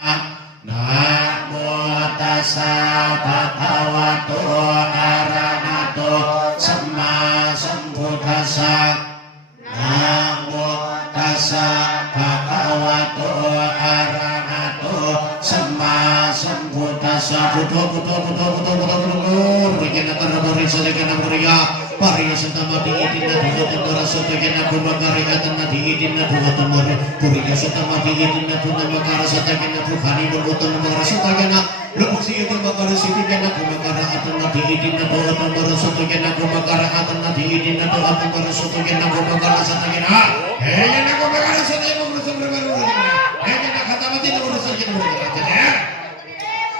นะโมตัสสะภะคะวะโตอะระหะโตสัมมาสัมพุทธัสสะนะโมตัสสะภะคะวะโตอะระหะโตสัมมาสัมพุทธัสสะพุทโธพุทโธพุทโธพุทโธพุทโธพุทโธ Regina Karabari Sadekana Muria Paria Santama di Idina pariyasanta mati idinna bhagatan darasatakena kumakarikatan nadi idinna bhagatan mare kuriyasanta mati idinna tunamakaрасатакена bhagani bhagatan marasatakena Lumusi itu makara siti kena kumakara na nadi idinna bhagatan marasoto kena kumakara atan nadi idinna na marasoto kena kumakara satakena Hei kena kumakara satakena urusan berbaru urusan Hei kena kata mati urusan kena urusan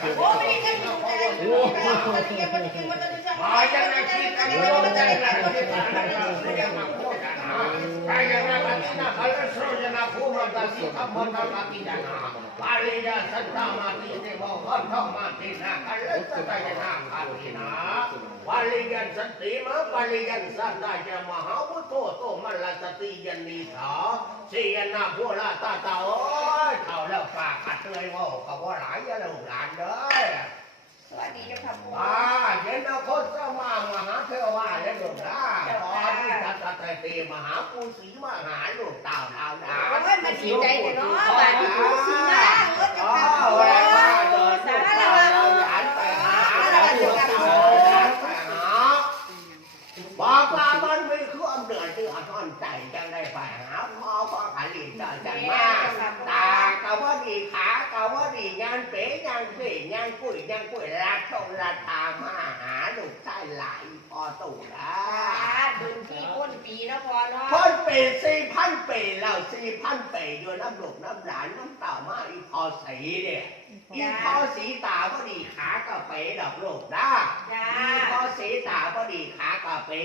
โอ้ไม่ได้มาจ่ายเงินมาจ่ายเงินมาจ่ายเงินมาจ่ายเงินมาจ่ายเงินมาจ่ายเงินมาจ่ายเงินมา ปาลิยันสติมาปาลิยันสันดาจะมหาวุโตโตมัลลสติยันนีถาสียนาพวกลาตาตาโอ้ยเท่าแล้วปากขัดเลยว่ากับว่าหลายยาลูกหลานเด้อสวัสดีเจ้าค่ะพ่ออ่าเย็นเอาคนเข้ามามหาเทวาและดวงดา นขอที่จัตเตมหาปูสีมหาลูกเต่าเต่าวดาว โอ้ยมันดีใจกันเนาะบ้านนี้ผู้สีนะเออเจ้าอ๋อค่ะพ่อเวลาเดิน สา ลูก ระ เต่า ละ หลานไปหาลูกเต่าหลานไปหาบอกว่ามันมีความเดือดที่อ่อนใจจังได้ไปหาพ่อพ่อขาลีเจ้าจังมาตากะว่าดีขากะว่าดีงางเป็ย่านเป๋งกุ้ยงางกุ้ยราชงราทามาหาลูกใต้หลายพอตู่ละบุญที่พ้นปีนะพอเนาะพ้นปีสี่พันปีเราสี่พันปีอยู่น้ำหลกน้ำหลานน้ำเต่ามาอีพอสีเนี่ย อีพอสีตาพอดีขากะเป๋ดอกลูกนะจ้าอีพอสีตาพอดีขากะเป๋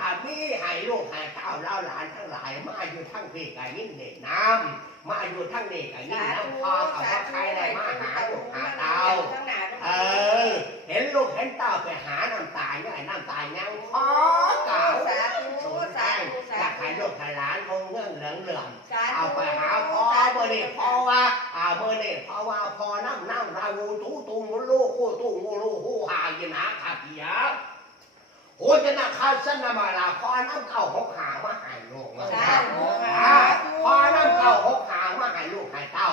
อาพี่ให้ลูกให้เต้าเล่าหลานทั้งหลาย มาอยู่ทั้งพี่กับยิ่งเด็กน้ำมาอยู่ทั้งนี่กับยิ่งน้ำพอกับว่าใครได้มาหาลูกหาเต้าเออ เห็นลูกเห็นเต้าไปหาน้ำตาเนี่ยน้ำตายังพอเก่าสาธุสูสาสาธุอสายากธุให้ลูกให้หลานคงเงื่อนเหลืองเหลืองสาธุเอาไปหาพ่อ เบอนี่พอว่าอ่าเบอร์นี่พอว่าพอน้ำน้ำราวูตู้ตู้งูลูกคู่ตู้งูลูกคู่หายินหาขับเหียโอ้จะน่าคาสนามาลาพอน้ำเก่าหกหามาให้ลูกสาพอน้ำเก่าหกหามาให้ลูกให้เต้า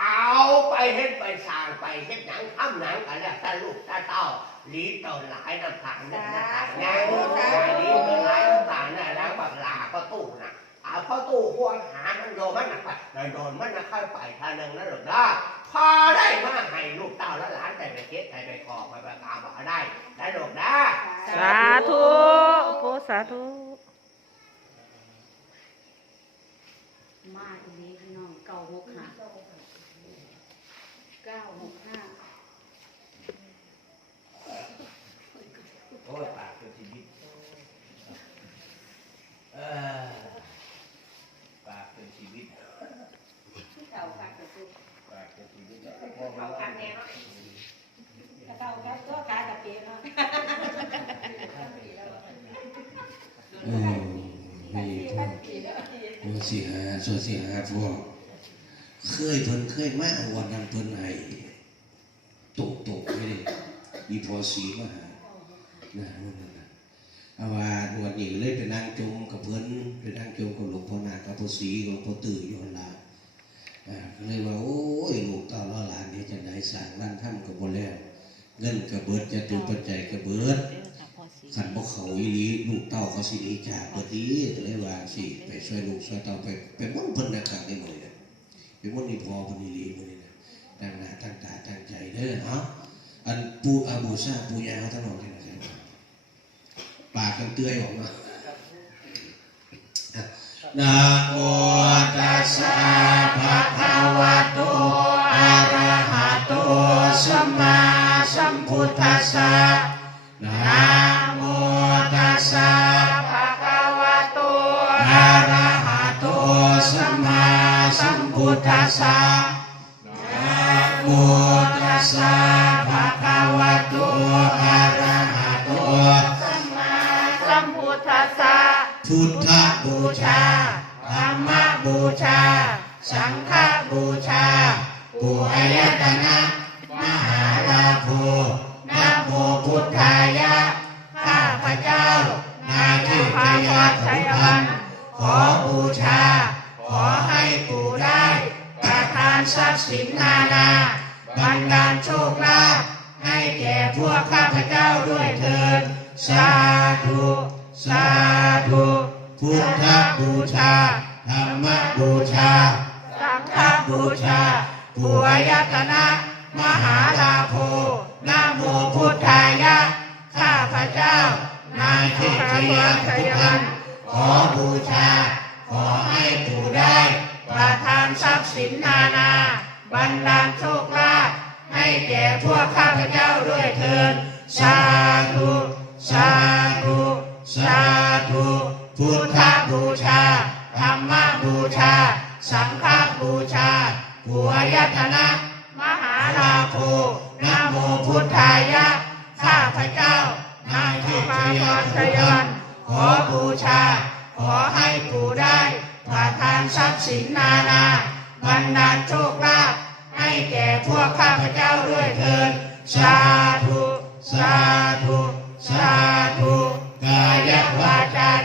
เอาไปเฮ็ดไปสร้างไปเฮ็ดหนังทำหนังกันแล้วถ้าลูกถ้าเต้าลีต่าหลายน้ำตาลน้ำตาลงานลีต่าหลายน้ำตาลน่ะแล้วบักลาก็ตู้น่ะ พ่อตู้พวงหามันโดนมันหนักไปโดนมันนะค่อยไปทางนึงนั่นหรอกนะพอได้มาให้ลูกเต้าและหลานแต่ไปเฮ็ดแต่ไปขอไปประกาศบอกได้ได้หรอกนะสาธุโพสาธุมาอีนี้พี่น้องเก้าหกห้าเก้าหกห้า โอ้ยปากเป็นชีวิตเออปากเป็นชีวิต เก่าค่ะกับตุ๊ก ปากเป็นชีวิต เก่าค่ะแน่เนาะเก่าครับตัวขากับเปียเนาะ เออ มีทุนโอ้สิหาโซสิหาพวกเคยเพิ่นเคยมาวันนั้นเพิ่นให้ตกตกไม่ได้มีพอสีมาหานะวันนั้นนะเอาว่าวันนี้เลยไปนั่งจมกับเพิ่นไปนั่งจมกับหลวงพ่อนาคกับพ่อสีกับหลวงพ่อตื่ออยู่หั่นล่ะอ่าก็เลยว่าโอ้ยลูกตาล้อหลานนี่จะได้สร้างร้านถ้ำกับบ่แล้วเงินกับเบิดจะดูปัจจัยกับเบิด ขันบ่เขาอีลีลูกเต้าเขาสิหนีจากเบิดดีก็เลยว่าสิไปช่วยลูกช่วยเต้าไปไปม่อนเพิ่นนะครั้งนี้มื้อนี้นะไปม่อนนี่พอพิ่นอีหลีมื้อนี้นะตั้งหน้าตั้งตาตั้งใจเด้อเนาะอันปูอาบูชาปูยาเขาทั้งหมดเลยนะครับปากกันเตื้อยออกมานะโม สสะนะโมตัสสะภะคะวะโตอะระหะโตสัมพุทธัสสะพุทธบูชาธรรมบูชา สังฆบูชา ปุหยตนะ มหาลาโภ ธุพุทธบูชาธรรมบูชา สังฆพรบูชาปุวายตนะ มหาลาโภนะโมพุทธายะ ข้าพระเจ้า นายเทพยาทุกท่านขอบูชา ขอให้ปู่ได้ ประทานทรัพย์สินนานา บันดาลโชคลาภให้แก่พวกข้าพเจ้าด้วยเถิดสาธุ สาธุ สาธุ พุทธบูชาธรรมบูชา สังฆบูชาปุวยตนะมหาลาโภนะโมพุทธายะ ข้าพระเจ้า นายเทพยาทุกท่านขอบูชา ขอให้ปู่ได้ประทานทรัพย์สินนานาบันดาโชคลาภให้แก่พวกข้าพเจ้าด้วยเถิดสา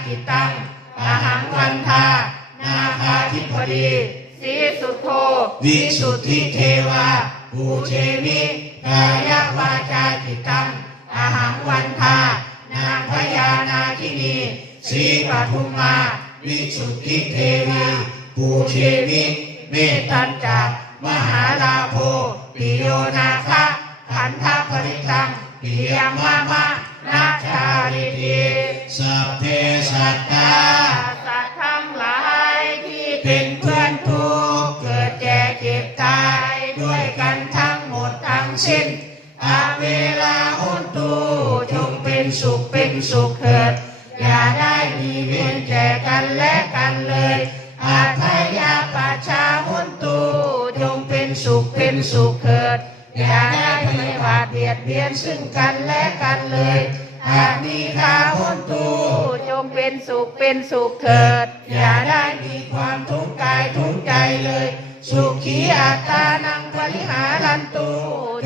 ติตังอาหังวันทา นาคาธิปดีสีสุโธวิสุทธิเทวาปูเชมิกายวาจาจิตตังอาหังวันทา นางพญานาคินีสีปทุมมาวิสุทธิเทวีปูเชมิเมตัญจามหาลาโภปิโยนาคะขันธปริตังปิยมามะ นาชาลิติสัพเพสัตตาสัตว์ทั้งหลายที่เป็นเพื่อนทุกข์เกิดแก่เจ็บตายด้วยกันทั้งหมดทั้งสิ้นอาเวลาอุตูจงเป็นสุขเป็นสุขเถิด อย่าได้มีเวรแก่กันและกันเลยอาทยาปชชาอุตูจงเป็นสุขเป็นสุขเถิด อย่าได้ไม่หวาดเบียดเบียนซึ่งกันและกันเลยอานิคาอุตูจงเป็นสุขเป็นสุขเถิด อย่าได้มีความทุกข์กายทุกข์ใจเลย สุขีอัตานังปริหารันตุ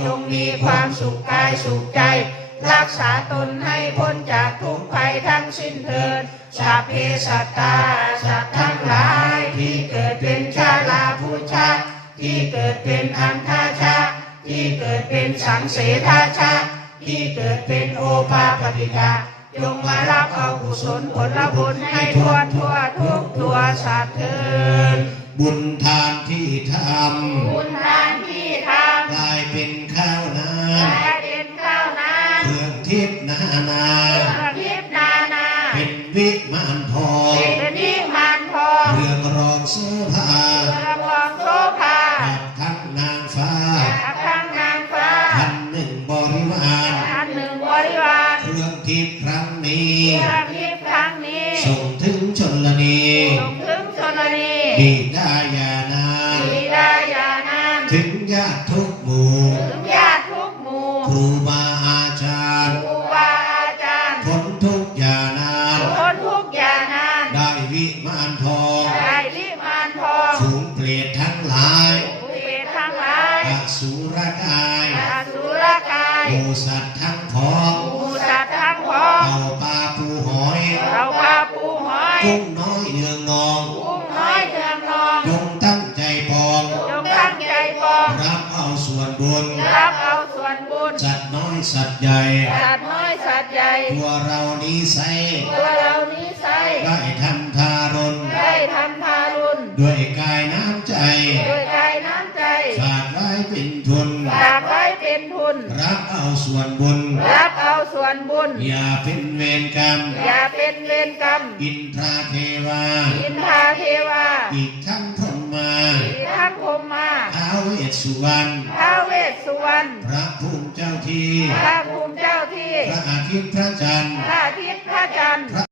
จงมีความสุขกายสุขใจ รักษาตนให้พ้นจากทุกภัยทั้งสิ้นเถิดสัพเพสัตตาสัตว์ทั้งหลายที่เกิดเป็นชาลาผู้ชาที่เกิดเป็นอันทา ที่เกิดเป็นสังเสทาชาที่เกิดเป็นโอภาปฏิกาจงมารับเอากุศลผลบุญให้ทั่วทั่วทุกตัวสัตว์เถิดบุญทานที่ทบุญทาน ทิพย์ครั้งนี้ประทิพครั้งนี้ส่งถึงชนลนีส่งถึงชนนีบิดายานาบิดายานานถึงญาติทุกหมู่ถึงญาติทุกหมู่ครูบาอาจารย์ครูบาอาจารย์พ้นทุกอย่านานคนทุกอย่างนานได้วิมานทองได้ลิมานทองฝูงเปรตทั้งหลายผู้เป็นทั้งหลายอสุรกายอสุรกายหมูสัตว์ทั้ง รับเอาส่วนบุญ รับเอาส่วนบุญจัดน้อยสัตว์ใหญ่สัตว์น้อยสัตว์ใหญ่ ตัวเรานี้ใสตัวเรานี้ใส่ได้ทำทารุณได้ทำทารุณด้วยกายน้ำใจด้วยกายน้ำใจฝากไว้เป็นทุเป็นทุน รับเอาส่วนบุญ รับเอาส่วนบุญ อย่าเป็นเวรกรรม อย่าเป็นเวรกรรม อินทราเทวา อินทาเทวา อีกทั้งพรห มาอีกทั้งพรหมาท้าวเวสสุวรรณท้าวเวสสุวรรณพระภูมิเจ้าที่พระภูมิเจ้าที่ พระอาทิตย์พระจันทร์พระอาทิตย์พระจันทร์